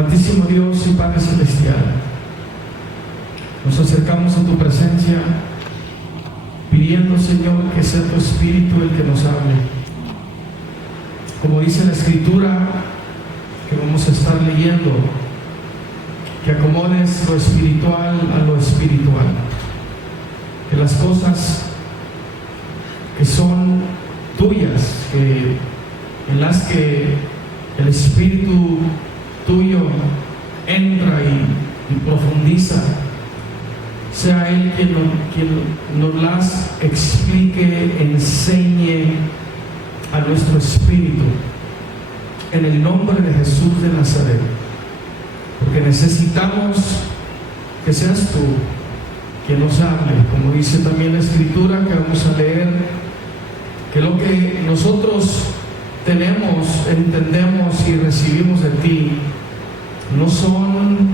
Amantísimo Dios y Padre Celestial, nos acercamos a tu presencia pidiendo, Señor, que sea tu Espíritu el que nos hable. Como dice la Escritura que vamos a estar leyendo, que acomodes lo espiritual a lo espiritual, que las cosas que son tuyas, en las que el Espíritu tuyo entra y profundiza, sea Él quien nos las explique, enseñe a nuestro espíritu, en el nombre de Jesús de Nazaret, porque necesitamos que seas tú quien nos hable, como dice también la Escritura que vamos a leer, que lo que nosotros tenemos, entendemos y recibimos de ti no son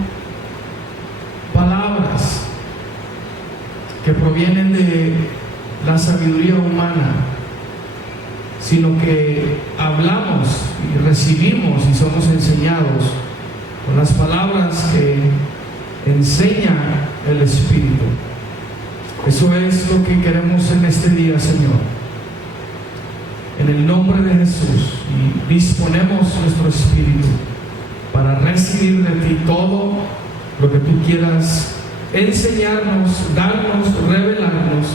palabras que provienen de la sabiduría humana, sino que hablamos y recibimos y somos enseñados con las palabras que enseña el Espíritu. Eso es lo que queremos en este día, Señor. En el nombre de Jesús, y disponemos nuestro espíritu para recibir de ti todo lo que tú quieras enseñarnos, darnos, revelarnos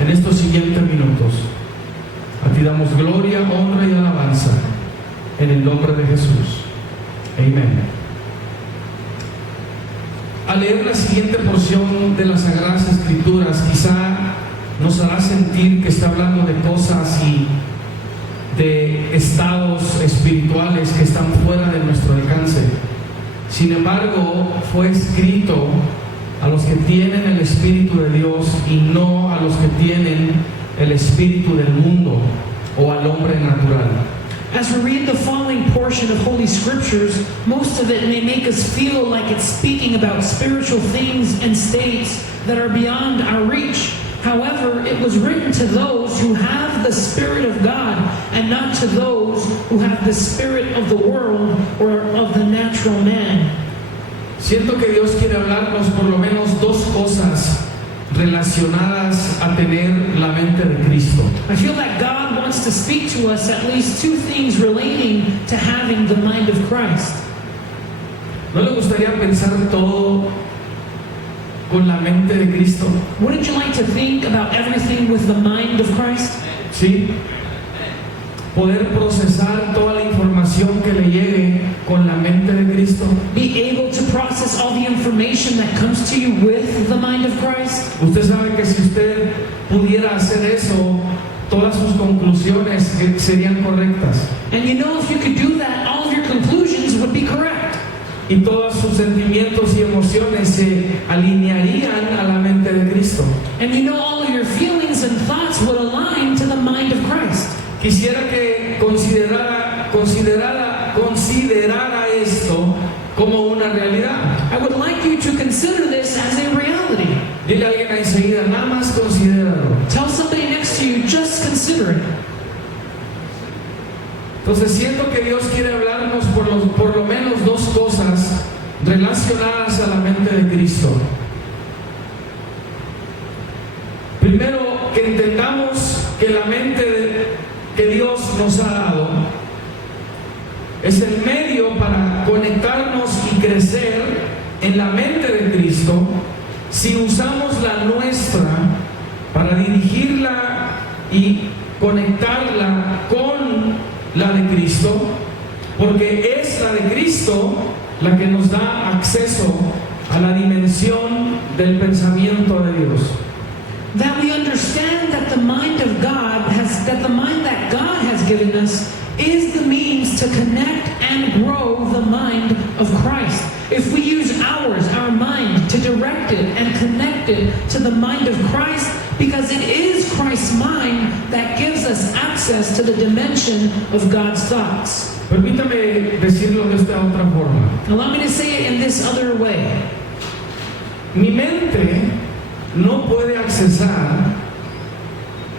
en estos siguientes minutos. A ti damos gloria, honra y alabanza en el nombre de Jesús. Amén. Al leer la siguiente porción de las Sagradas Escrituras, quizá nos hará sentir que está hablando de cosas y de estados espirituales que están fuera de nuestro alcance. Sin embargo, fue escrito a los que tienen el Espíritu de Dios y no a los que tienen el espíritu del mundo o al hombre natural. As we read the following portion of Holy Scriptures, most of it may make us feel like it's speaking about spiritual things and states that are beyond our reach. However, it was written to those who have the Spirit of God and not to those who have the spirit of the world or of the natural man. Siento que Dios quiere hablarnos por lo menos dos cosas relacionadas a tener la mente de Cristo. I feel that God wants to speak to us at least two things relating to having the mind of Christ. ¿No le gustaría pensar todo con la mente de Cristo? Wouldn't you like to think about everything with the mind of Christ? Sí. Poder procesar toda la información que le llegue con la mente de Cristo. Be able to process all the information that comes to you with the mind of Christ. Usted sabe que si usted pudiera hacer eso, todas sus conclusiones serían correctas. And you know, if you could do that, all of your conclusions would be correct. Y todos sus sentimientos y emociones se alinearían a la mente de Cristo. And you know, all of your feelings and thoughts would align to the mind of Christ. Quisiera que considerara esto como una realidad. I would like you to consider this as a reality. Dile a alguien ahí enseguida, nada más considéralo. Tell somebody next to you, just consider it. Entonces siento que Dios quiere hablarnos por lo menos dos cosas relacionadas a la mente de Cristo. Primero, que entendamos que la mente que Dios nos ha dado es el medio para conectarnos y crecer en la mente de Cristo si usamos la nuestra para dirigirla y conectarla con la de Cristo, porque es la de Cristo la que nos da acceso a la dimensión del pensamiento de Dios. That we understand that the mind that God has given us is the means to connect and grow the mind of Christ. If we use our mind to direct it and connect it to the mind of Christ, because it is Christ's mind that gives us access to the dimension of God's thoughts. Permítame decirlo de esta otra forma. Allow me to say it in this other way. Mi mente no puede accesar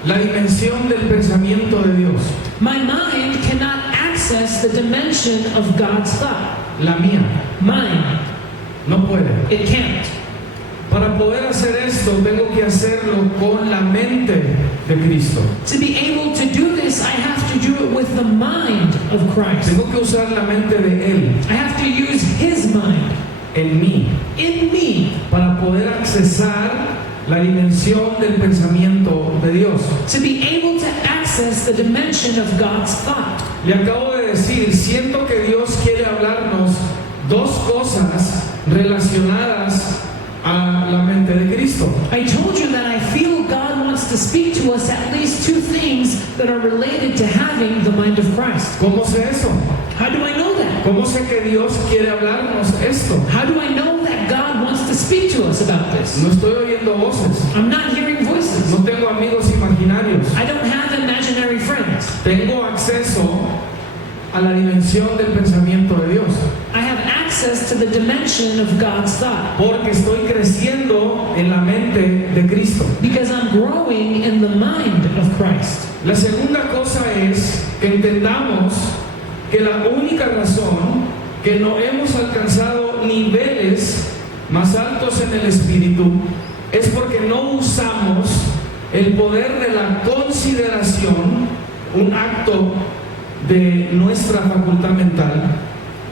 la dimensión del pensamiento de Dios. My mind cannot access the dimension of God's thought. la mía. Mine. No puede. It can't. Para poder hacer esto, tengo que hacerlo con la mente de Cristo. To be able to do this, I have to do it with the mind of Christ. Tengo que usar la mente de Él I have to use His mind en mí in me para poder accesar la dimensión del pensamiento de Dios. to be able to access the dimension of God's thought. Le acabo de decir, siento que Dios quiere hablarnos dos cosas relacionadas a la mente de Cristo. I told you that I feel God wants to speak to us at least two things that are related to having the mind of Christ. ¿Cómo sé eso? How do I know that? ¿Cómo sé que Dios quiere hablarnos esto? How do I know that God wants to speak to us about this? No estoy oyendo voces, I'm not hearing voices. no tengo amigos imaginarios, I don't have imaginary friends. tengo acceso a la dimensión del pensamiento de Dios, I have access to the dimension of God's thought porque estoy creciendo en la mente de Cristo. because I'm growing in the mind of Christ. La segunda cosa es que entendamos que la única razón que no hemos alcanzado niveles más altos en el espíritu es porque no usamos el poder de la consideración, un acto de nuestra facultad mental,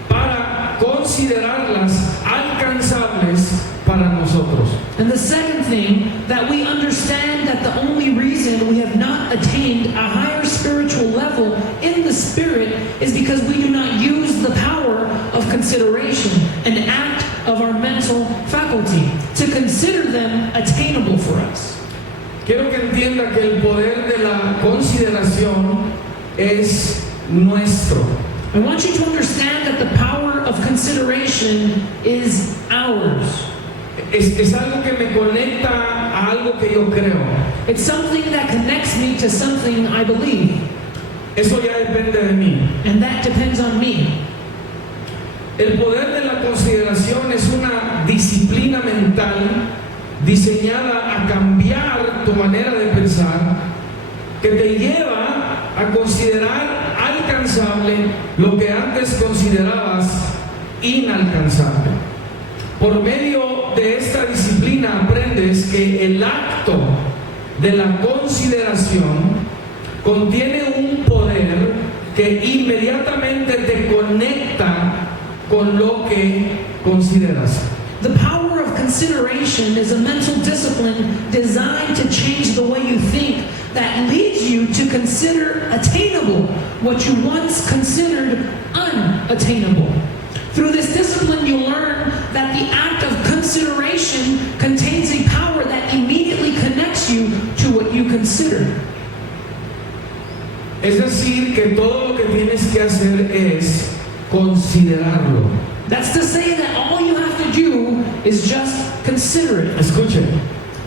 para considerarlas alcanzables para nosotros. And the second thing, that we understand that the only reason we have not attained a higher spiritual level in the Spirit is because we do not use the power of consideration, an act of our mental faculty, to consider them attainable for us. Quiero que entienda que el poder de la consideración es nuestro. I want you to understand that the power of consideration is ours. Es algo que me conecta a algo que yo creo. It's something that connects me to something I believe, Eso ya depende de mí. and that depends on me. El poder de la consideración es una disciplina mental diseñada a cambiar tu manera de pensar, que te lleva a considerar alcanzable lo que antes considerabas inalcanzable. Por medio de esta disciplina aprendes que el acto de la consideración contiene un poder que inmediatamente te conecta con lo que consideras. The power of consideration is a mental discipline designed to change the way you think that leads you to consider attainable what you once considered unattainable. Through this discipline, you learn that the act of consideration contains a power that immediately connects you to what you consider. Es decir, que todo lo que tienes que hacer es considerarlo. That's to say that all you have to do is just consider it. Escuchen,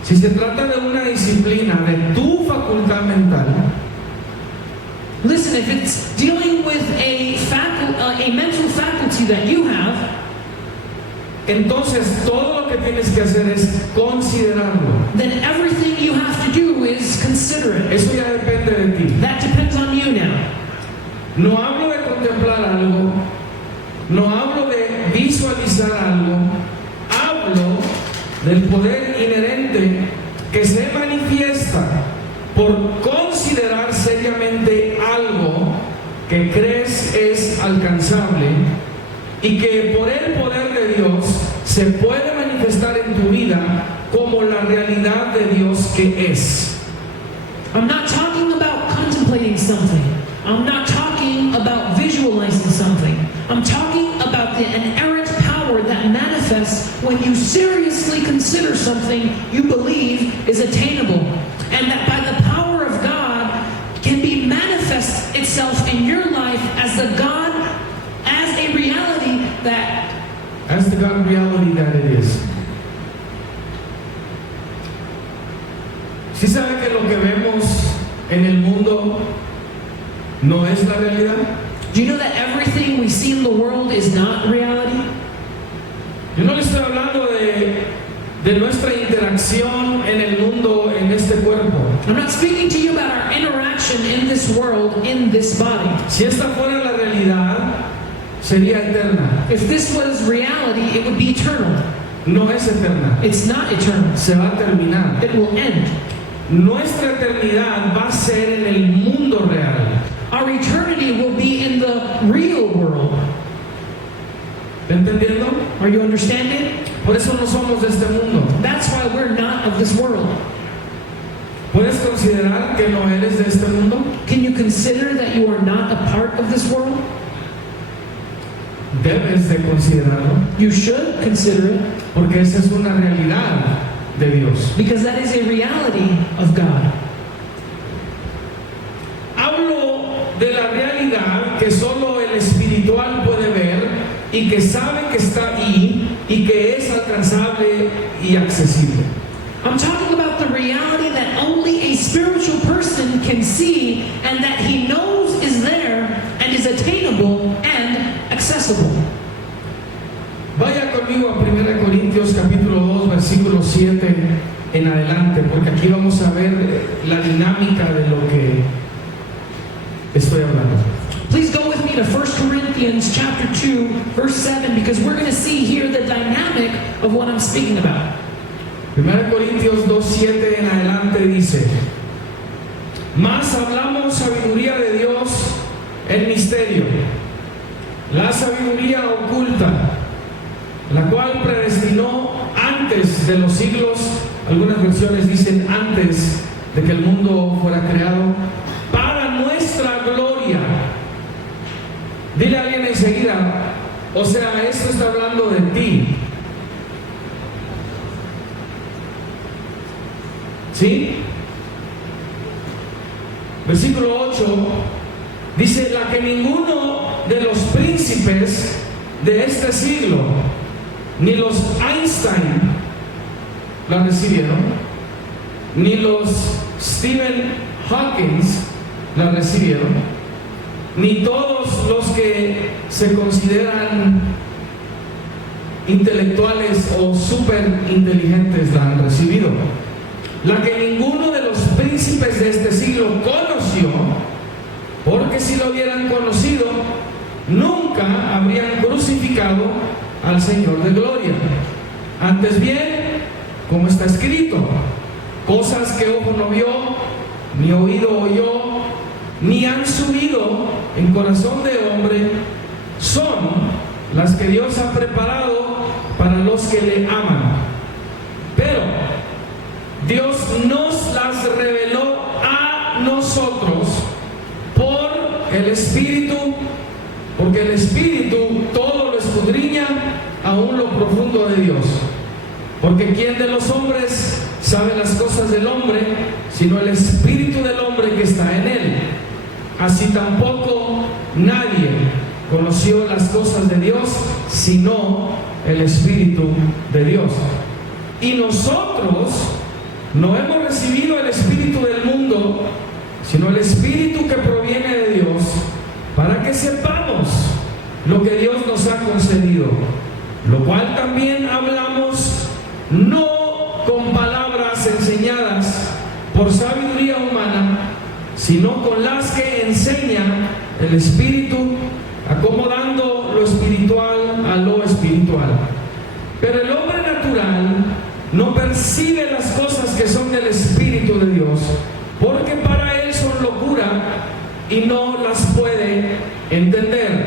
si se trata de una disciplina de tu facultad mental, Listen, if it's dealing with a mental faculty that you have, entonces todo lo que tienes que hacer es considerarlo. then everything you have to do is consider it. Eso ya depende de ti. That depends on you now. No hablo de contemplar algo, no hablo de visualizar algo, hablo del poder inherente que se manifiesta por considerar seriamente algo que crees es alcanzable y que por el poder de Dios se puede manifestar en tu vida como la realidad de Dios que es. I'm not talking about contemplating something. I'm not talking about visualizing something. I'm talking about the inerrant power that manifests when you seriously consider something you believe is attainable. And that by the power of God can be manifest itself in your life as a reality that As the God reality that it is. ¿Sí sabe que lo que vemos en el mundo no es la realidad? do you know that everything we see in the world is not reality? Yo no le estoy hablando de nuestra interacción en el mundo, en este cuerpo. I'm not speaking to you about our interaction in this world, in this body. Si esta fuera la realidad, sería eterna. If this was reality, it would be eternal. No es eterna. It's not eternal. Se va a terminar. It will end. Nuestra eternidad va a ser en el mundo real. Our eternity will be in the real world. ¿Entendiendo? Are you understanding? Por eso no somos de este mundo. That's why we're not of this world. ¿Puedes considerar que no eres de este mundo? Can you consider that you are not a part of this world? Debes de considerarlo, You should consider it, porque esa es una realidad de Dios. because that is a reality of God. Hablo de la realidad que solo el espiritual puede ver y que sabe que está ahí y que es alcanzable y accesible. I'm talking about the reality that only a spiritual person can see and that he knows is there and is attainable and accessible. Vaya conmigo a 1 Corintios capítulo 2 versículo 7 en adelante, porque aquí vamos a ver la dinámica de lo que estoy hablando. Please go with me to 1 Corinthians chapter 2, verse 7, because we're going to see here the dynamic of what I'm speaking about. 1 Corintios 2:7 en adelante dice: Mas hablamos sabiduría de Dios en misterio, la sabiduría oculta, la cual predestinó antes de los siglos, algunas versiones dicen antes de que el mundo fuera creado, para nuestra gloria. Dile a alguien enseguida, o sea, esto está hablando de ti. ¿Sí? Versículo 8 dice: la que ninguno de los príncipes de este siglo, ni los Einstein la recibieron, ni los Stephen Hawking la recibieron, ni todos los que se consideran intelectuales o súper inteligentes la han recibido. La que ninguno de los príncipes de este siglo conoció, porque si lo hubieran conocido, nunca habrían crucificado al Señor de gloria. Antes bien, como está escrito, cosas que ojo no vio, ni oído oyó, ni han subido en corazón de hombre, son las que Dios ha preparado para los que le aman. Pero Dios nos las reveló a nosotros por el Espíritu, porque el Espíritu todo lo escudriña, aún lo profundo de Dios. Porque ¿quién de los hombres sabe las cosas del hombre, sino el Espíritu del hombre que está en él? Así tampoco nadie conoció las cosas de Dios, sino el Espíritu de Dios. Y nosotros no hemos recibido el Espíritu del mundo, sino el Espíritu que proviene de Dios, para que sepamos lo que Dios nos ha concedido, lo cual también hablamos no con palabras enseñadas por sabiduría humana, sino con las que enseña el Espíritu, acomodando lo espiritual a lo espiritual. Pero el hombre natural no percibe las cosas que son del Espíritu de Dios, porque para él son locura y no las puede entender,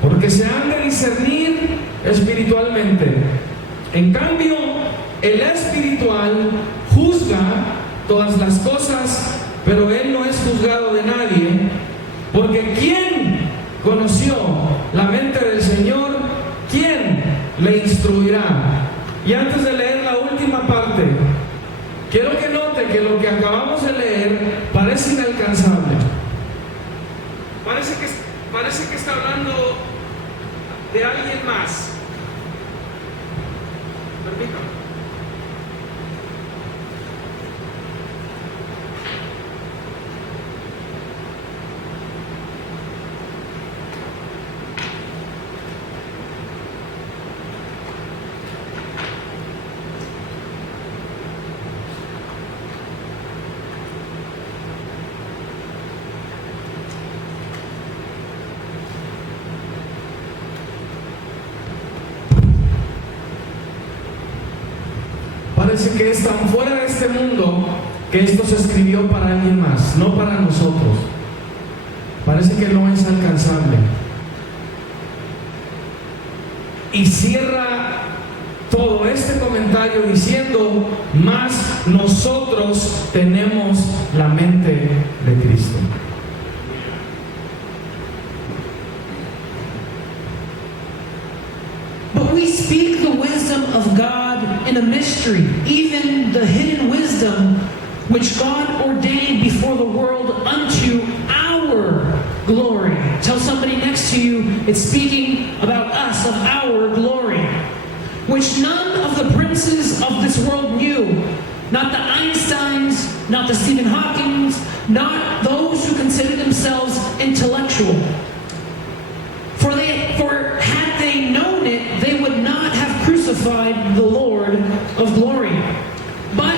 porque se han de discernir espiritualmente. En cambio, el espiritual juzga todas las cosas, pero él no es juzgado de nadie, porque ¿quién conoció la mente del Señor? ¿Quién le instruirá? Y antes de leer la última parte, quiero que note que lo que acabamos de leer parece inalcanzable. Parece que está hablando de alguien más. Permítame. Parece que es tan fuera de este mundo que esto se escribió para alguien más, no para nosotros. Parece que no es alcanzable. Y cierra todo este comentario diciendo, más nosotros tenemos la mente de Cristo. But we speak the wisdom of God in a mystery, even the hidden wisdom which God ordained before the world unto our glory. Tell somebody next to you, it's speaking about us, of our glory, which none of the princes of this world knew, not the Einsteins, not the Stephen Hawkings, not those who consider themselves intellectual. For had they known it, they would not have crucified the Lord of glory. But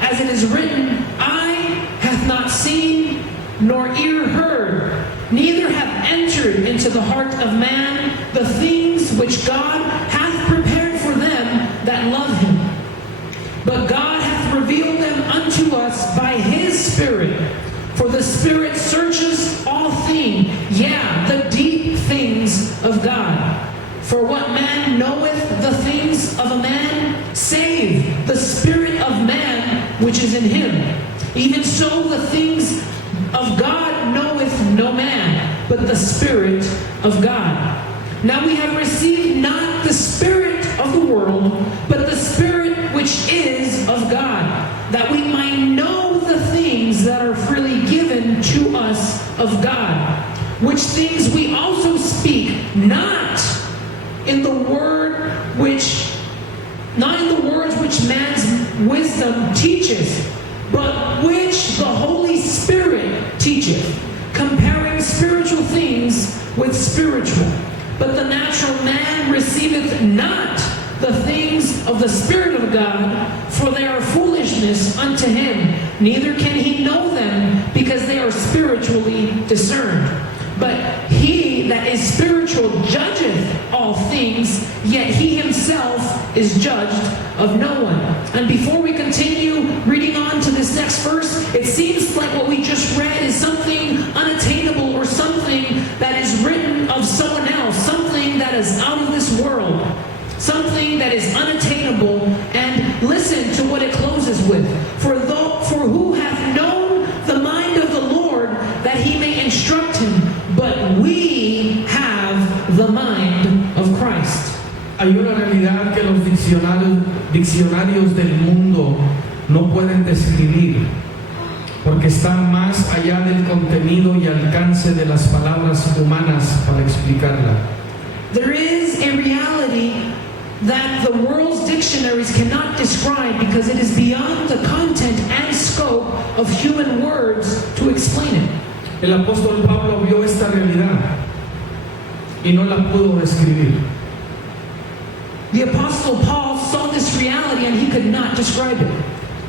as it is written, eye hath not seen, nor ear heard, neither have entered into the heart of man the things which God hath prepared for them that love him. But God hath revealed them unto us by his Spirit. For the Spirit searches all things, the deep things of God. For what man knoweth the things of a man, save the spirit of man which is in him? Even so the things of God knoweth no man, but the Spirit of God. Now we have received not the spirit of the world, but the Spirit which is of God, that we might know the things that are freely given to us of God, which things we also speak, not in the words which man's wisdom teaches, but which the Holy Spirit teacheth, comparing spiritual things with spiritual. But the natural man receiveth not the things of the Spirit of God, for they are foolishness unto him, neither can he know them, because they are spiritually discerned. But he that is spiritual judgeth all things, yet he himself is judged of no one. And before we continue reading on to this next verse, it seems like what we just read is something unattainable, or something that is written of someone else, something that is out of this world, something that is unattainable. And listen to what it closes with. For who hath known the mind of the Lord, that he may instruct him? But we have the mind of Christ. Hay una realidad que los diccionarios del mundo no pueden describir, porque están más allá del contenido y alcance de las palabras humanas para explicarla. There is a reality that the world's dictionaries cannot describe, because it is beyond the content and scope of human words to explain it. El apóstol Pablo vio esta realidad y no la pudo describir. The apostle Paul saw this reality and he could not describe it.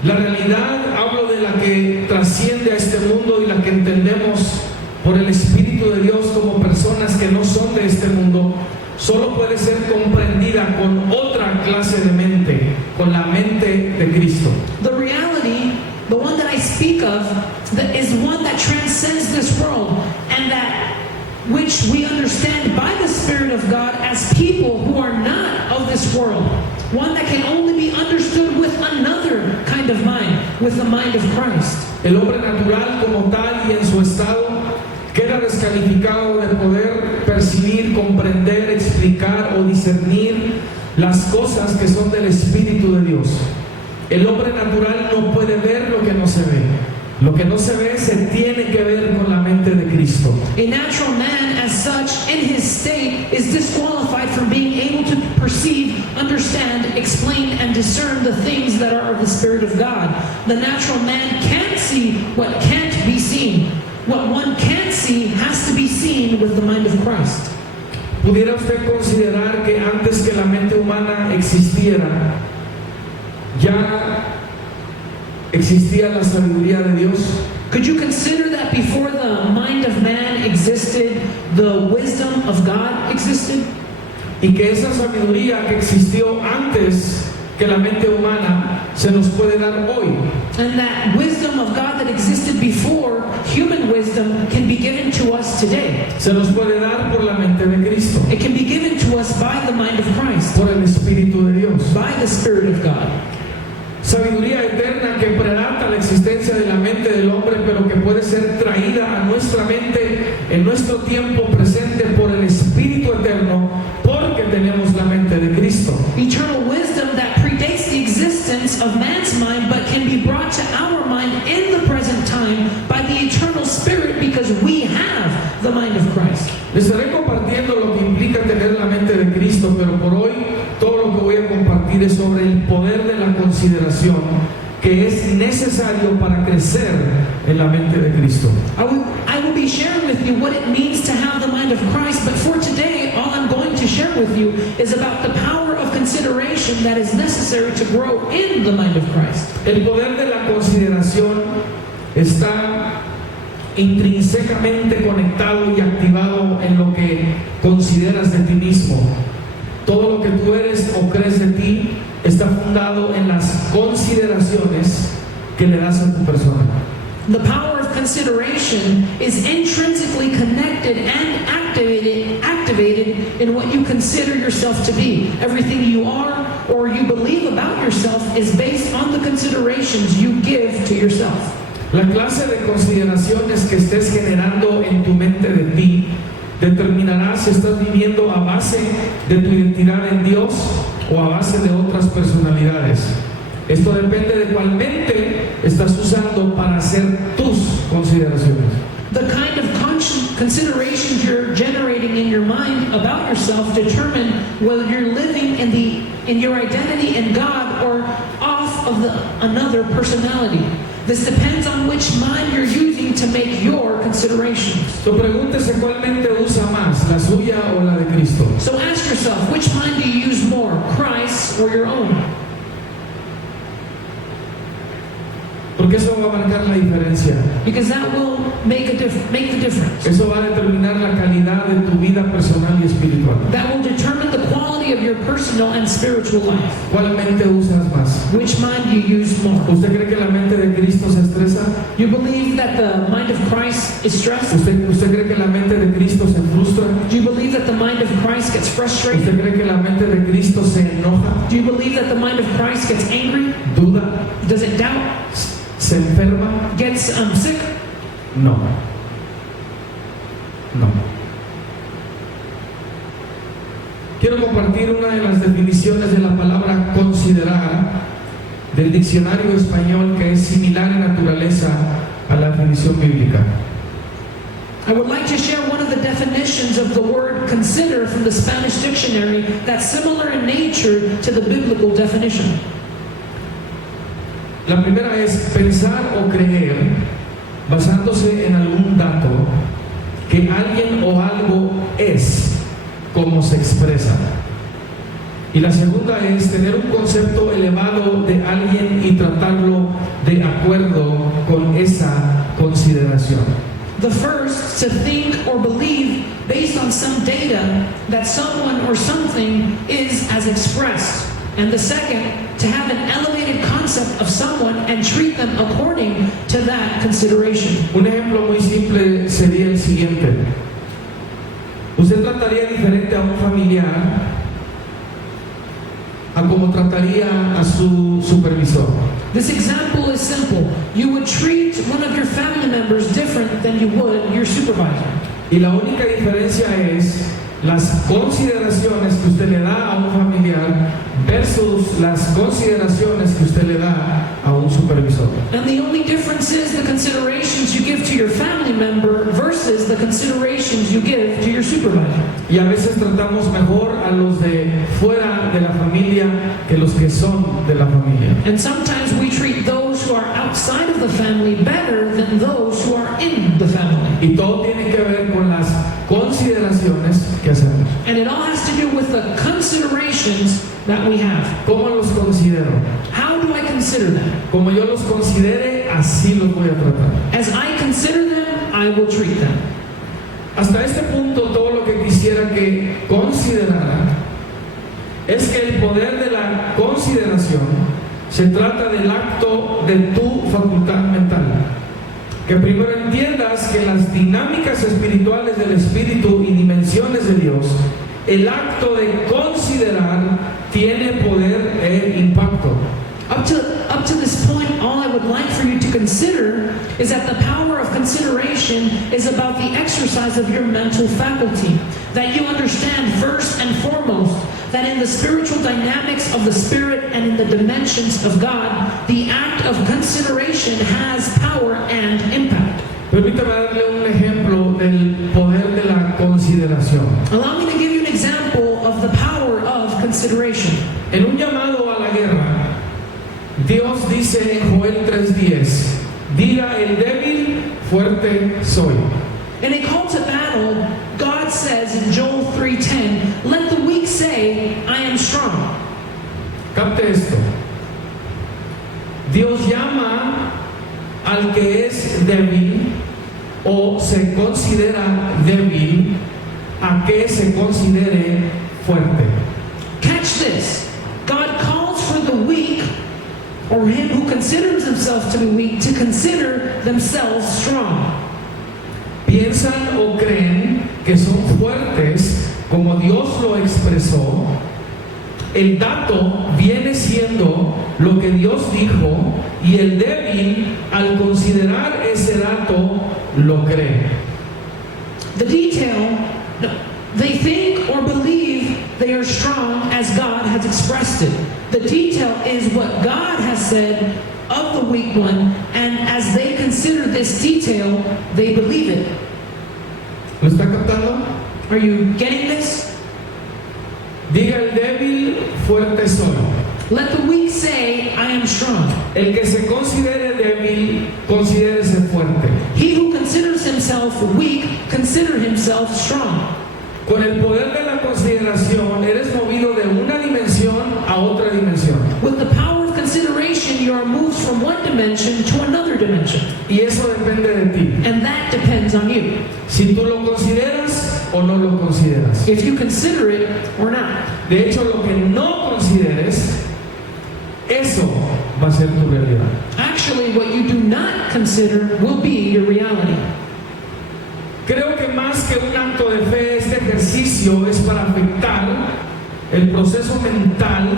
La realidad, hablo de la que trasciende a este mundo y la que entendemos por el Espíritu de Dios como personas que no son de este mundo, solo puede ser comprendida con otra clase de mente, con la mente de Cristo. The reality, the one that I speak of, is one that transcends this world, and that which we understand by the Spirit of God as people who are not of this world. One that can only be understood with another kind of mind, with the mind of Christ. El hombre natural como tal y en su estado queda descalificado de poder percibir, comprender, explicar o discernir las cosas que son del Espíritu de Dios. El hombre natural no puede ver lo que no se ve. Lo que no se ve se tiene que ver con la mente de Cristo. A natural man, as such, in his state, is disqualified from being able to perceive, understand, explain, and discern the things that are of the Spirit of God. The natural man can't see what can't be seen. What one can't see has to be seen with the mind of Christ. ¿Pudiera usted considerar que antes que la mente humana existiera, ya existía la sabiduría de Dios? Could you consider that before the mind of man existed, the wisdom of God existed? Y que esa sabiduría que existió antes que la mente humana se nos puede dar hoy. And that wisdom of God that existed before, human wisdom, can be given to us today. Se nos puede dar por la mente de Cristo, It can be given to us by the mind of Christ, por el Espíritu de Dios. by the Spirit of God. Sabiduría eterna que predata la existencia de la mente del hombre, pero que puede ser traída a nuestra mente en nuestro tiempo presente por el Espíritu eterno, porque tenemos la mente de Cristo. Eternal wisdom that predates the existence of man's mind, but can be brought to our mind in the present time by the eternal Spirit, because we have the mind of Christ. Les estaré compartiendo lo que implica tener la mente de Cristo, pero por hoy todo lo que voy a compartir es sobre el poder de la consideración que es necesario para crecer en la mente de Cristo. I will be sharing with you what it means to have the mind of Christ, but for today, all I'm going to share with you is about the power of consideration that is necessary to grow in the mind of Christ. El poder de la consideración está intrínsecamente conectado y activado en lo que consideras de ti mismo. Todo lo que tú eres o crees de ti está fundado en las consideraciones que le das a tu persona. The power of consideration is intrinsically connected and activated in what you consider yourself to be. Everything you are or you believe about yourself is based on the considerations you give to yourself. La clase de consideraciones que estés generando en tu mente de ti determinará si estás viviendo a base de tu identidad en Dios o a base de otras personalidades. Esto depende de cuál mente estás usando para hacer tus consideraciones. The kind of considerations you're generating in your mind about yourself determine whether you're living in your identity in God or off of another personality. This depends on which mind you're using to make your considerations. So pregúntese cuál mente usa más, la suya o la de Cristo. So ask yourself, which mind do you use more, Christ's or your own? Porque eso va a marcar la diferencia. Because that will make the difference. Eso va a determinar la calidad de tu vida personal y espiritual. That will determine the quality of your personal and spiritual life. ¿Cuál mente usas más? Which mind do you use more? ¿Usted cree que la mente de Cristo se estresa? You believe that the mind of Christ is stressed? ¿Usted cree que la mente de Cristo se frustra? Do you believe that the mind of Christ gets frustrated? ¿Usted cree que la mente de Cristo se enoja? Do you believe that the mind of Christ gets angry? ¿Duda? Does it doubt? ¿Se enferma? Gets sick? No. No. Quiero compartir una de las definiciones de la palabra considerar del diccionario español, que es similar en naturaleza a la definición bíblica. I would like to share one of the definitions of the word consider from the Spanish dictionary that's similar in nature to the biblical definition. La primera es pensar o creer basándose en algún dato que alguien o algo es como se expresa. Y la segunda es tener un concepto elevado de alguien y tratarlo de acuerdo con esa consideración. The first, to think or believe based on some data that someone or something is as expressed. And the second, to have an elevated concept of someone and treat them according to that consideration. Un ejemplo muy simple sería el siguiente. Usted trataría diferente a un familiar a como trataría a su supervisor. This example is simple. You would treat one of your family members different than you would your supervisor. Y la única diferencia es las consideraciones que usted le da a un familiar versus las consideraciones que usted le da a un supervisor. And the only difference is the considerations you give to your family member versus the considerations you give to your supervisor. Y a veces tratamos mejor a los de fuera de la familia que los que son de la familia. And sometimes we treat those who are outside of the family better than those who are in the family. Y todo tiene que ver con las consideraciones que hacemos. And it all has to do with the considerations that we have. ¿Cómo los considero? How do I consider them? Como yo los considere, así los voy a tratar. As I consider them, I will treat them. Hasta este punto, todo lo que quisiera que considerara es que el poder de la consideración se trata del acto de tu facultad mental. Que primero entiendas que las dinámicas espirituales del Espíritu y dimensiones de Dios, el acto de considerar tiene poder e impacto. Up to this point, all I would like for you to consider is that the power of consideration is about the exercise of your mental faculty. That you understand first and foremost that in the spiritual dynamics of the Spirit and in the dimensions of God, the act of consideration has power and impact. Permítame darle un ejemplo del poder de la consideración. Allow me to give you an example of the power of consideration. En un llamado a la guerra, Dios dice en Joel 3:10, diga el débil, fuerte soy. In a call to battle, God says in Joel 3:10, let the weak say, I am strong. Capte esto. Dios llama al que es débil o se considera débil a que se considere fuerte. Catch this. God calls for the weak, or him who considers himself to be weak, to consider themselves strong. Piensan o creen que son fuertes como Dios lo expresó. El dato viene siendo lo que Dios dijo y el débil al considerar ese dato lo cree. The detail, they think or believe they are strong as God has expressed it. The detail is what God has said of the weak one, and as they consider this detail, they believe it. ¿Lo está captando? Are you getting this? Diga el débil, fuerte soy. Let the weak say, I am strong. El que se considere débil, considérese fuerte. He who considers himself weak, consider himself strong. Con el poder de la consideración, eres movido de una dimensión a otra dimensión. With the power of consideration, you are moved from one dimension to another dimension. Y eso depende de ti. And that depends on you. Si tú lo consideras o no lo consideras. If you consider it or not. De hecho, lo que no consideres, eso va a ser tu realidad. Actually, what you do not consider will be your reality. Creo que más que un acto de fe, este ejercicio es para afectar el proceso mental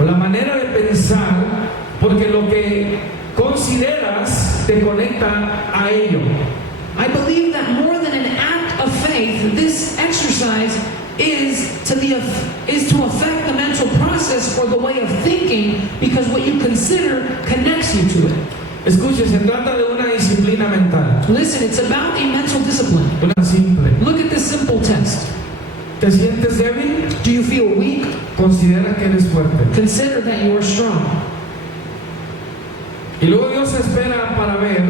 o la manera de pensar, porque lo que consideras te conecta a ello. I believe that more than an act of faith, this exercise is to affect the mental process or the way of thinking, because what you consider connects you to it. Escuche, se trata de una disciplina mental. Listen, it's about a mental discipline. Una simple. Look at this simple test. ¿Te sientes débil? Do you feel weak? Considera que eres fuerte. Consider that you are strong. Y luego Dios espera para ver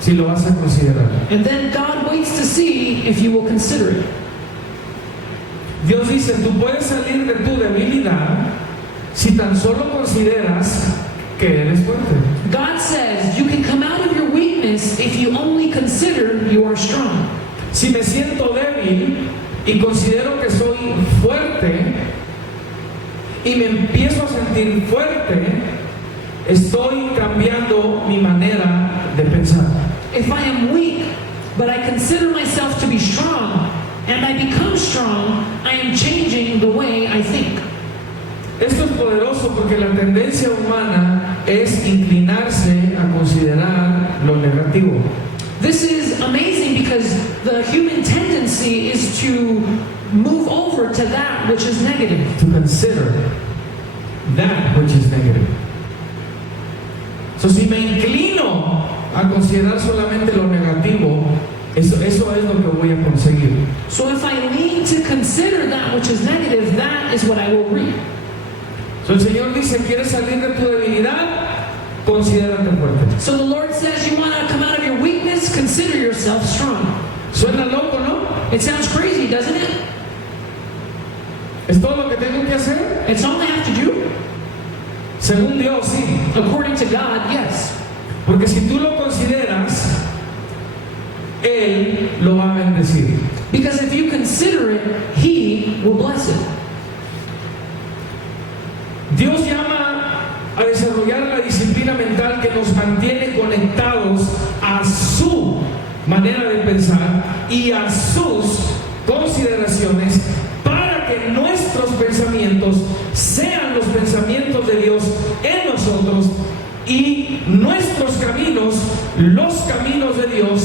si lo vas a considerar. And then God waits to see if you will consider it. Dios dice, tú puedes salir de tu debilidad si tan solo consideras que eres fuerte. God says you can come out of your weakness if you only consider you are strong. Si me siento débil y considero que soy fuerte y me empiezo a sentir fuerte, estoy cambiando mi manera de pensar. If I am weak, but I consider myself to be strong, and I become strong, I am changing the way I think. Esto es poderoso porque la tendencia humana es inclinarse a considerar lo negativo. This is amazing because the human tendency is to move over to that which is negative. To consider that which is negative. So, si me inclino a considerar solamente lo negativo, eso es lo que voy a conseguir. So if I lean to consider that which is negative, that is what I will reap. So, el Señor dice, ¿quieres salir de tu debilidad? Considérate fuerte. So the Lord says you want to come out of your weakness, consider yourself strong. Suena loco, ¿no? It sounds crazy, doesn't it? ¿Es todo lo que tengo que hacer? It's all I have to do? Según Dios, sí. According to God, yes. Porque si tú lo consideras, Él lo va a bendecir. Because if you consider it, He will bless it. desarrollar la disciplina mental que nos mantiene conectados a su manera de pensar y a sus consideraciones para que nuestros pensamientos sean los pensamientos de Dios en nosotros y nuestros caminos, los caminos de Dios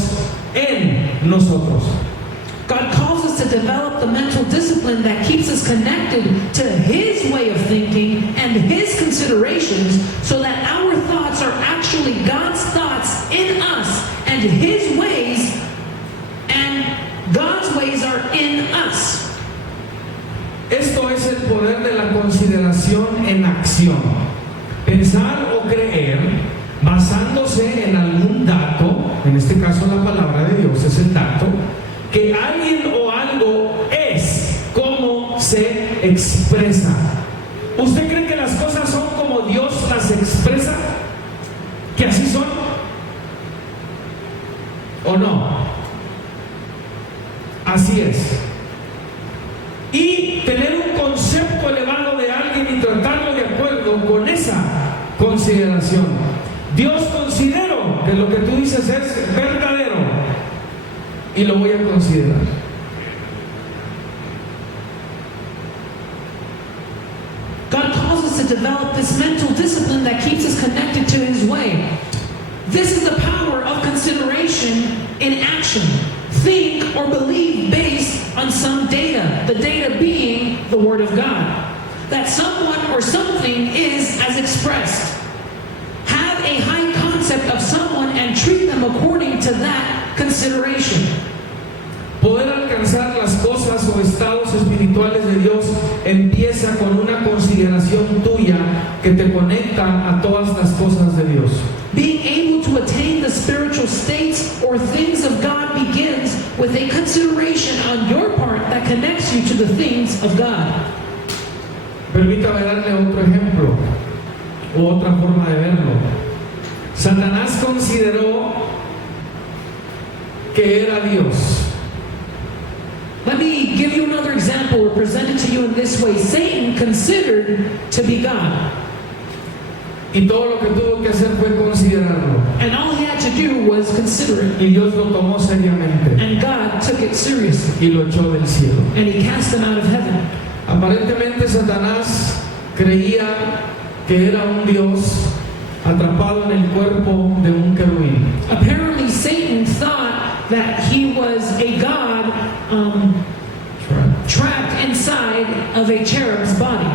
en nosotros. God calls us to develop the mental discipline that keeps us connected to His way of thinking and His considerations so that our thoughts are actually God's thoughts in us and His ways and God's ways are in us. Esto es el poder de la consideración en acción. Pensar o creer basándose en algún dato, en este caso la palabra de Dios es el dato, que alguien o algo es como se expresa. ¿Usted cree que las cosas son como Dios las expresa? ¿Que así son? ¿O no? Así es. Y tener un concepto elevado de alguien y tratarlo de acuerdo con esa consideración. Dios, considero que lo que tú dices es verdadero y lo voy a considerar. God calls us to develop this mental discipline that keeps us connected to His way. This is the power of consideration in action. Think or believe based on some data, the data being the Word of God. That someone or something is as expressed. Have a high concept of someone and treat them according to that consideration. Poder alcanzar las cosas o estados espirituales de Dios empieza con una consideración tuya que te conecta a todas las cosas de Dios. Being able to attain the spiritual states or things of God begins with a consideration on your part that connects you to the things of God. Permítame darle otro ejemplo o otra forma de verlo. Satanás consideró que era Dios. Let me give you another example or present it to you in this way. Satan considered to be God. Y todo lo que tuvo que hacer fue considerarlo. And all he had to do was consider it. Y Dios lo tomó seriamente. And God took it seriously. Y lo echó del cielo. And He cast him out of heaven. Aparentemente Satanás creía que era un Dios atrapado en el cuerpo de un querubín. Apparently Satan thought that he was a God trapped inside of a cherub's body.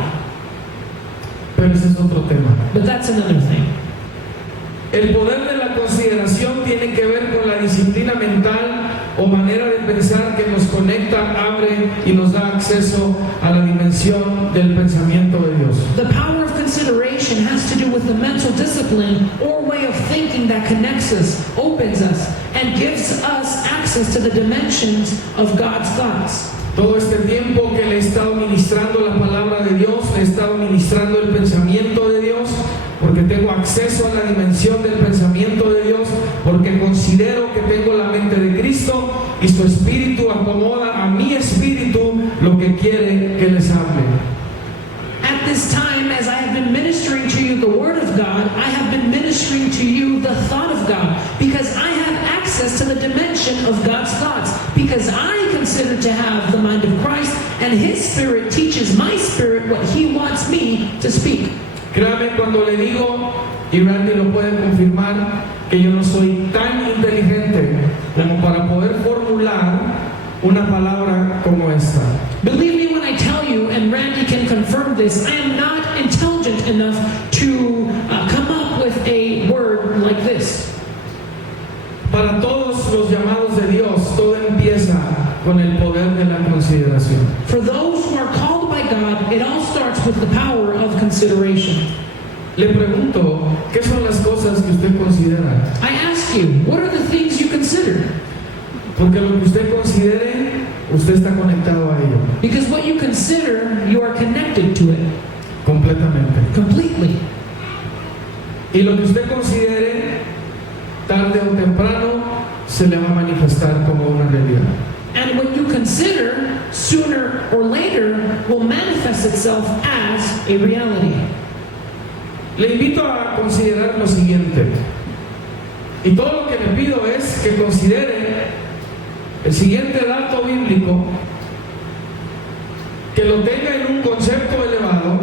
Pero ese es otro tema. But that's another thing. El poder de la consideración tiene que ver con la disciplina mental o manera de pensar que nos conecta, abre y nos da acceso a la dimensión del pensamiento de Dios. The power of consideration has to do with the mental discipline or way of thinking that connects us, opens us, and gives us access to the dimensions of God's thoughts. Todo este tiempo que le he estado ministrando la palabra de Dios, le he estado ministrando el pensamiento de Dios, porque tengo acceso a la dimensión del pensamiento de Dios, porque considero que tengo la mente de Cristo y su espíritu acomoda a mi espíritu lo que quiere que les hable. At this time, as I have been ministering to you the Word of God, I have been ministering to you the thought of God, because I have access to the dimension of God's thoughts, because I consider to have the mind of Christ, and His Spirit teaches my spirit what He wants me to speak. Créame cuando le digo, y Randy lo puede confirmar, que yo no soy tan inteligente como para poder formular una palabra como esta. Believe me when I tell you, and Randy can confirm this, I am not intelligent enough to come up with a word like this. Para todos los llamados de Dios, todo empieza con el poder de la consideración. For those who are called by God, it all starts with the power of consideration. Le pregunto, ¿qué son las cosas que usted considera? I ask you, what are the things you consider? Porque lo que usted considere, usted está conectado a ello. Because what you consider, you are connected to it Completamente. completely. Y lo que usted considere, tarde o temprano, se le va a manifestar como una realidad. And what you consider, sooner or later, will manifest itself as a reality. Le invito a considerar lo siguiente. Y todo lo que le pido es que considere el siguiente dato bíblico, que lo tenga en un concepto elevado,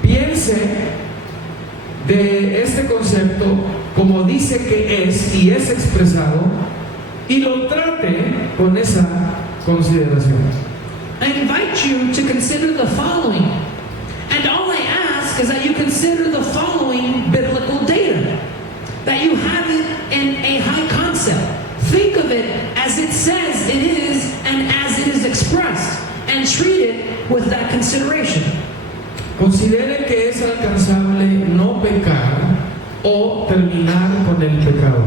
piense de este concepto como dice que es y es expresado, y lo trate con esa consideración. I invite you to consider the following. And all I ask is that you consider the following biblical data. That you have it in a high concept. Think of it as it says it is and as it is expressed. And treat it with that consideration. Considere que es alcanzable no pecar o terminar con el pecado.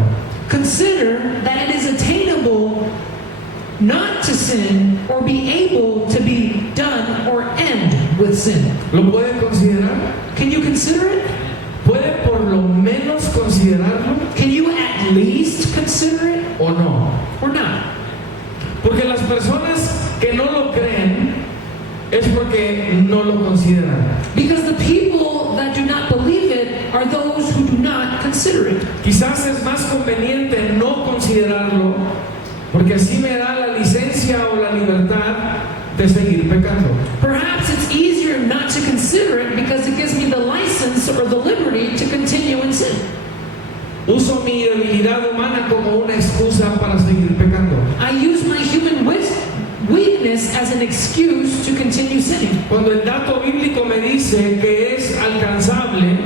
Consider that it is attainable not to sin or be able to be done or end with sin. ¿Lo puede considerar? Can you consider it? ¿Puede por lo menos considerarlo Can you at least consider it o no? or not? Porque las personas que no lo creen es porque no lo consideran. Because the people that do not believe it are those who do not consider it. Quizás es más conveniente no considerarlo, porque así me da la licencia o la libertad de seguir pecando. Perhaps it's easier not to consider it because it gives me the license or the liberty to continue in sin. Uso mi debilidad humana como una excusa para seguir pecando. I use my human weakness as an excuse to continue sinning. Cuando el dato bíblico me dice que es alcanzable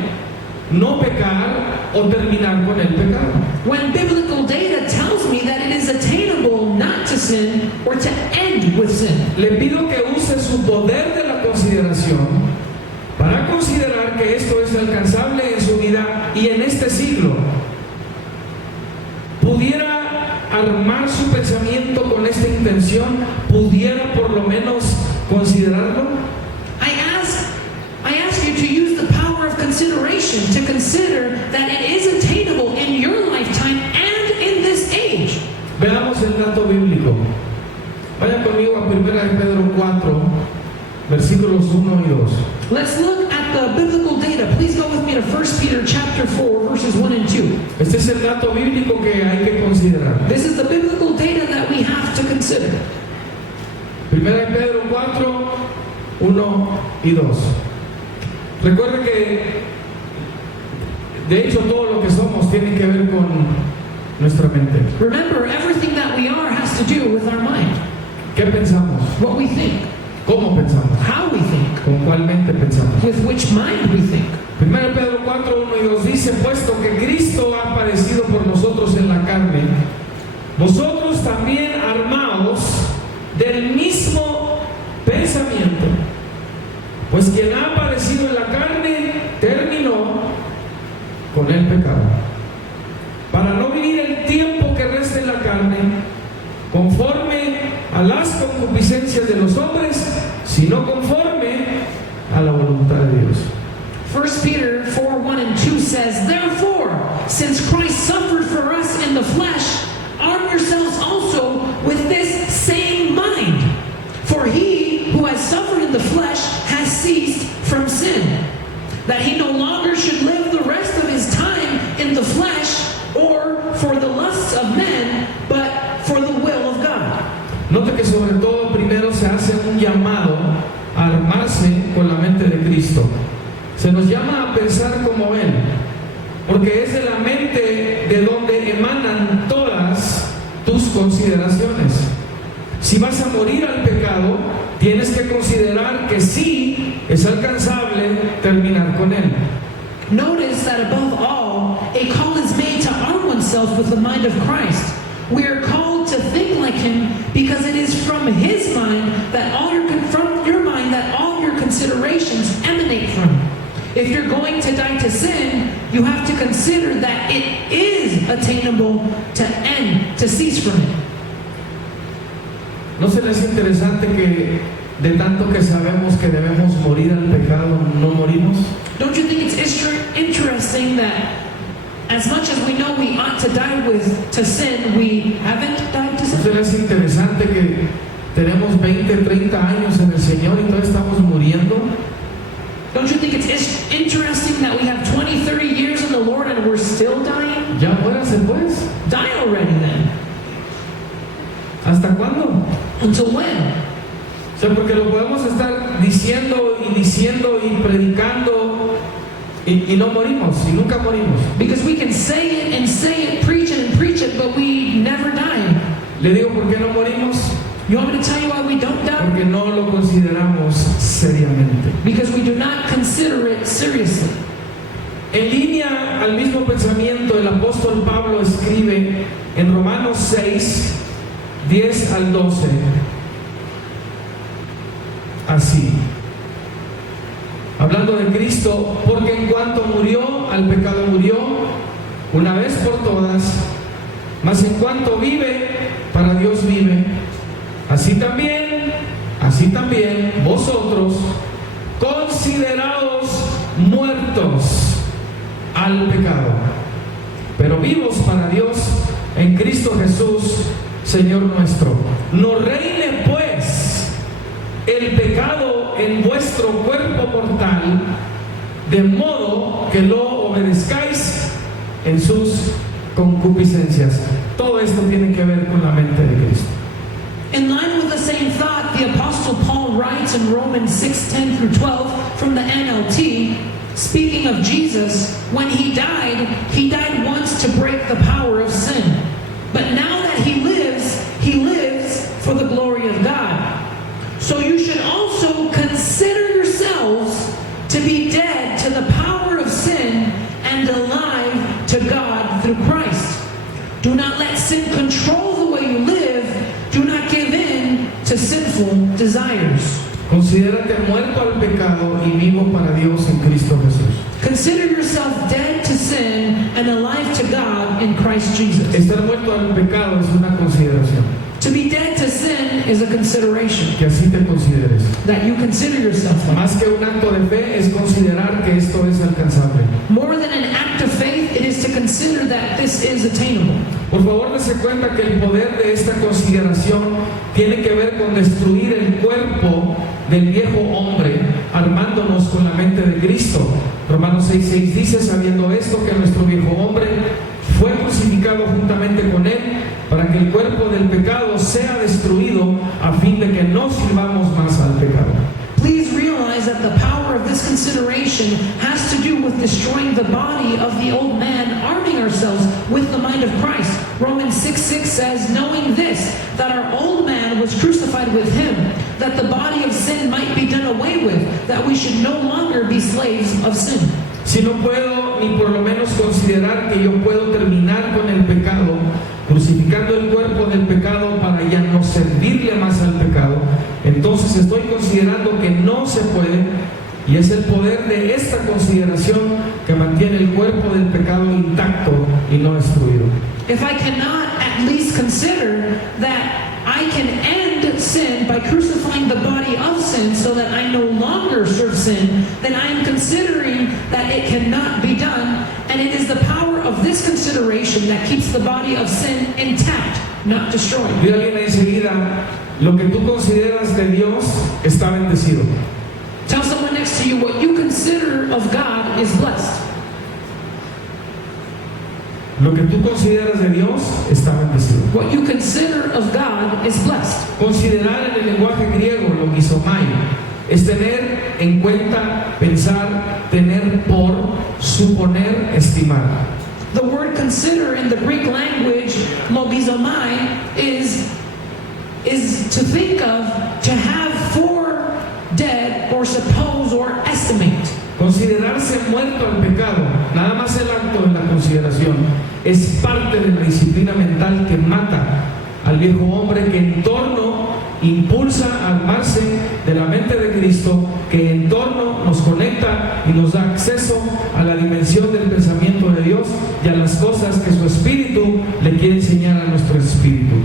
no pecar o terminar con el pecado. When biblical data tells me that it is attainable not to sin or to end with sin. Le pido que use su poder de la consideración para considerar que esto es alcanzable en su vida y en este siglo. ¿Pudiera armar su pensamiento con esta intención? ¿Pudiera por lo menos considerarlo? I ask you to use the power of consideration to consider that it is attainable in your lifetime and in this age. Veamos el dato bíblico. Vaya conmigo a 1 de Pedro 4, versículos 1 y 2. Let's look at the biblical data. Please go with me to 1 Peter chapter 4, verses 1 and 2. Este es el dato bíblico que hay que considerar. This is the biblical data that we have to consider. 1 de Pedro 4, 1 y 2. Recuerde que, de hecho, todo lo que somos tiene que ver con nuestra mente. Remember, everything that we are has to do with our mind. ¿Qué pensamos? What we think, ¿Cómo pensamos? how we think, ¿Con cuál mente pensamos? with which mind we think. 1 Pedro 4, 1 y 2 dice: puesto que Cristo ha padecido por nosotros en la carne, vosotros también armaos del mismo pensamiento. Pues quien ha padecido en la carne terminó con el pecado, para no vivir el tiempo que resta en la carne conforme a las concupiscencias de los hombres, sino conforme a la voluntad de Dios. 1 Peter 4, 1 and 2 says, therefore, since Christ suffered for us in the flesh, arm yourselves also with this same mind. For he who has suffered in the flesh has ceased from sin, that he no longer should live the rest of his time in the flesh or for the lusts of men, but for the will of God. Note que sobre todo primero se hace un llamado a armarse con la mente de Cristo. Se nos llama a pensar como Él, porque es de la mente de donde emanan todas tus consideraciones. Si vas a morir al pecado, tienes que considerar que sí es alcanzable terminar con él. Notice that above all, a call is made to arm oneself with the mind of Christ. We are called to think like Him because it is from His mind that all your considerations emanate from. If you're going to die to sin, you have to consider that it is attainable to end, to cease from it. ¿No se les interesante que de tanto que sabemos que debemos morir al pecado, no morimos? Don't you think it's interesting that as much as we know we ought to die to sin, we haven't died to ¿No sin? se les interesante que tenemos 20, 30 años en el Señor y todavía estamos muriendo? Don't you think it's interesting that we have 20, 30 years in the Lord and we're still dying? Ya muérase pues. Die already then. ¿Hasta cuándo? Until when? O sea, porque lo podemos estar diciendo y predicando y no morimos, y nunca morimos. Because we can say it, preach it, but we never die. Le digo por qué no morimos. You want me to tell you why we don't die? Porque no lo consideramos seriamente. Because we do not consider it seriously. En línea al mismo pensamiento, el apóstol Pablo escribe en Romanos 6, 10 al 12, así, hablando de Cristo, porque en cuanto murió, al pecado murió, una vez por todas, mas en cuanto vive, para Dios vive. Así también, vosotros, considerados muertos al pecado, pero vivos para Dios en Cristo Jesús, Señor nuestro. No reine pues el pecado en vuestro cuerpo mortal, de modo que lo obedezcáis en sus concupiscencias. Todo esto tiene que ver con la mente de Cristo. In line with the same thought, the Apostle Paul writes in Romans 6:10 through 12 from the NLT, speaking of Jesus, when he died once to break the power of sin. But now that he lives for the glory of God. So you should also consider yourselves to be dead to the power of sin and alive to God through Christ. Do not let sin control the way you live. Do not give in to sinful desires. Considérate muerto al pecado y vivo para Dios en Cristo Jesús. Consider yourself dead to sin and alive to God in Christ Jesus. Estar muerto al pecado es una consideración. To be dead to sin is a consideration. Que así te consideres. That you consider yourself like. Más que un acto de fe es considerar que esto es alcanzable. More than an act of faith, it is to consider that this is attainable. Por favor, dése cuenta que el poder de esta consideración tiene que ver con destruir el cuerpo del viejo hombre, armándonos con la mente de Cristo. Romanos 6:6 dice, sabiendo esto, que nuestro viejo hombre fue crucificado juntamente con él, para que el cuerpo del pecado sea destruido, a fin de que no sirvamos más al pecado. Please realize that the power of this consideration has to do with destroying the body of the old man, arming ourselves with the mind of Christ. Romans 6:6 says, knowing this, that our old man was crucified with him, that the body of sin might be done away with, that we should no longer be slaves of sin. Si no puedo ni por lo menos considerar que yo puedo terminar con el pecado, crucificando el cuerpo del pecado para ya no servirle más al pecado, entonces estoy considerando que no se puede, y es el poder de esta consideración que mantiene el cuerpo del pecado intacto y no destruido. If I cannot at least consider that I can end sin by crucifying the body of sin so that I no longer serve sin, then I am considering that it cannot be done, and it is the power of this consideration that keeps the body of sin intact, not destroyed. Dígale enseguida, lo que tú consideras de Dios está bendecido. Tell someone next to you, what you consider of God is blessed. Lo que tú consideras de Dios está bendecido. What you consider of God is blessed. Considerar en el lenguaje griego, logizomai, es tener en cuenta, pensar, tener por, suponer, estimar. The word consider in the Greek language, logizomai, is to think of, to have for, dead, or suppose, or estimate. Considerarse muerto al pecado, nada más el acto de la consideración, es parte de la disciplina mental que mata al viejo hombre, que en torno impulsa a armarse de la mente de Cristo, que en torno nos conecta y nos da acceso a la dimensión del pensamiento de Dios y a las cosas que su espíritu le quiere enseñar a nuestro espíritu.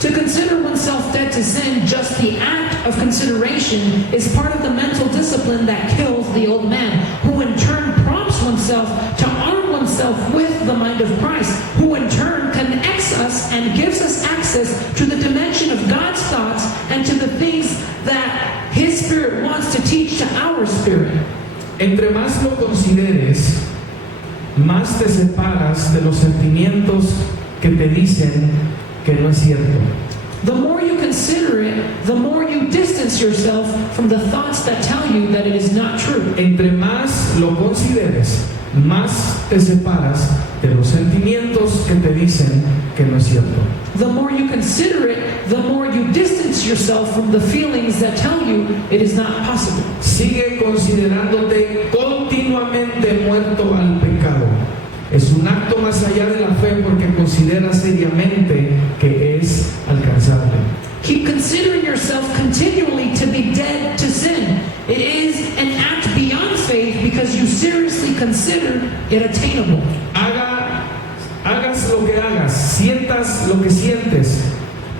To consider oneself dead to sin, just the act of consideration, is part of the mental discipline that kills the old man, who in turn prompts oneself to arm oneself with the mind of Christ, who in turn connects us and gives us access to the dimension of God's thoughts and to the things that His Spirit wants to teach to our spirit. Entre más lo consideres, más te separas de los sentimientos que te dicen que no es cierto. The more you consider it, the more you distance yourself from the thoughts that tell you that it is not true. Entre más lo consideres, más te separas de los sentimientos que te dicen que no es cierto. The more you consider it, the more you distance yourself from the feelings that tell you it is not possible. Sigue considerándote continuamente muerto al pecado. Es un acto más allá de la fe porque consideras seriamente que es alcanzable. Keep considering yourself continually to be dead to sin. It is an act beyond faith because you seriously consider it attainable. Hagas lo que hagas, sientas lo que sientes,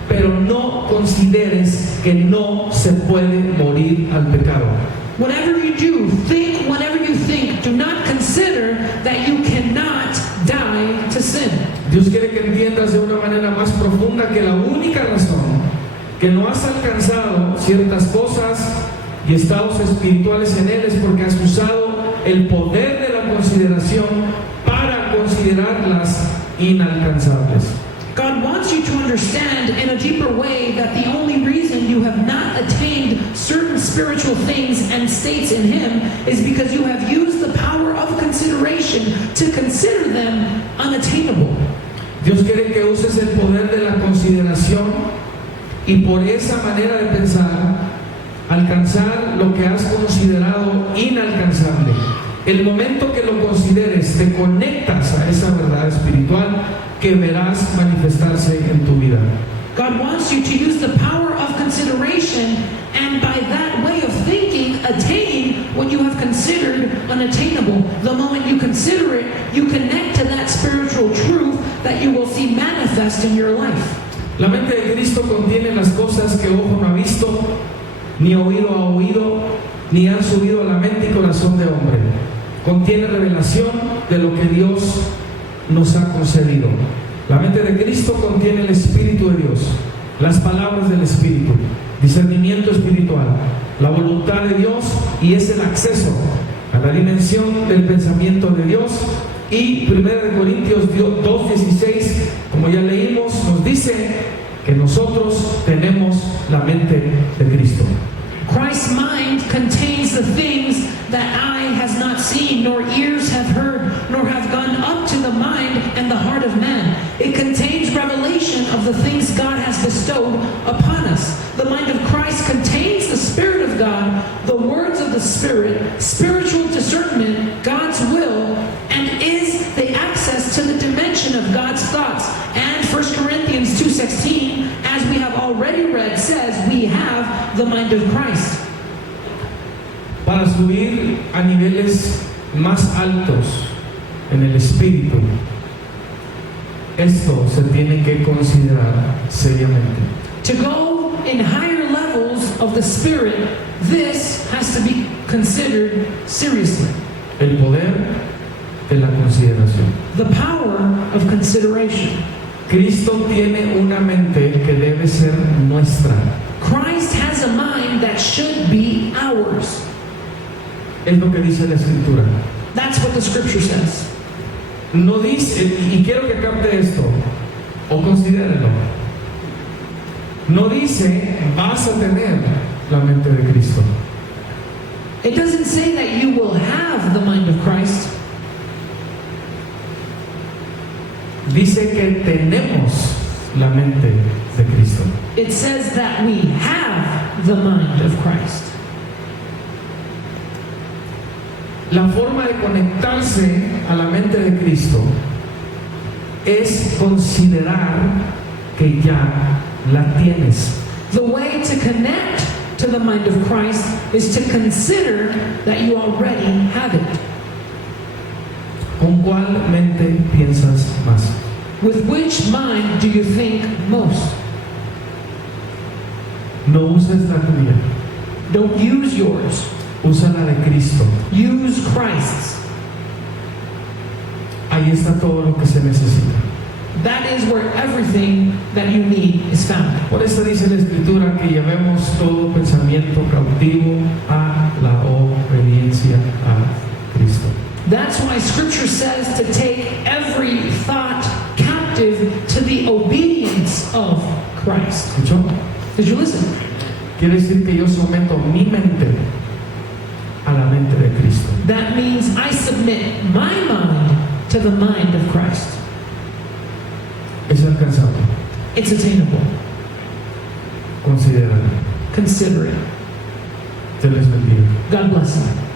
pero no consideres que no se puede morir al pecado. Whatever you do, think whatever you think, do not consider that you cannot die to sin. Dios quiere que entiendas de una manera más profunda que la única razón que no has alcanzado ciertas cosas y estados espirituales en Él es porque has usado el poder de la consideración para considerarlas inalcanzables. God wants you to understand in a deeper way that the only reason you have not attained certain spiritual things and states in Him is because you have used the power of consideration to consider them unattainable. Dios quiere que uses el poder de la consideración y por esa manera de pensar alcanzar lo que has considerado inalcanzable. El momento que lo consideres, te conectas a esa verdad espiritual que verás manifestarse en tu vida. God wants you to use the power of consideration and by that way of thinking attain what you have considered unattainable. The moment you consider it, you connect to that spiritual truth that you will see manifest in your life. La mente de Cristo contiene las cosas que ojo no ha visto, ni oído ha oído, ni han subido a la mente y corazón de hombre. Contiene revelación de lo que Dios nos ha concedido. La mente de Cristo contiene el Espíritu de Dios, las palabras del Espíritu, discernimiento espiritual, la voluntad de Dios y es el acceso a la dimensión del pensamiento de Dios. Y 1 Corintios 2:16, como ya leímos, nos dice que nosotros tenemos la mente de Cristo. Christ's mind contains the things that eye has not seen, nor ears have heard, nor have gone up to the mind and the heart of man. It contains revelation of the things God has bestowed upon us. The mind of Christ contains the Spirit of God, the words of the Spirit, spiritual discernment, God's will, and is the access to the dimension of God's thoughts. And 1 Corinthians 2:16, as we have already read, says we have the mind of Christ. Para subir a niveles más altos en el espíritu, esto se tiene que considerar seriamente. To go in higher levels of the Spirit, this has to be considered seriously. El poder de la consideración. The power of consideration. Cristo tiene una mente que debe ser nuestra. Christ has a mind that should be ours. Es lo que dice la Escritura. That's what the Scripture says. No dice, y quiero que capte esto, o considérelo. No dice, vas a tener la mente de Cristo. It doesn't say that you will have the mind of Christ. Dice que tenemos la mente de Cristo. It says that we have the mind of Christ. La forma de conectarse a la mente de Cristo es considerar que ya la tienes. The way to connect to the mind of Christ is to consider that you already have it. ¿Con cuál mente piensas más? With which mind do you think most? No uses la tuya, Don't use yours. usa la de Cristo. Use Christ's. Ahí está todo lo que se necesita. That is where everything that you need is found. Por eso dice la Escritura que llevemos todo pensamiento cautivo a la obediencia a scripture says to take every thought captive to the obedience of Christ. ¿Escuchó? Did you listen? Quiere decir que yo someto mi mente a la mente de Cristo. That means I submit my mind to the mind of Christ. Es alcanzable. It's attainable. Considéralo. Consider it. Dios les bendiga. God bless you.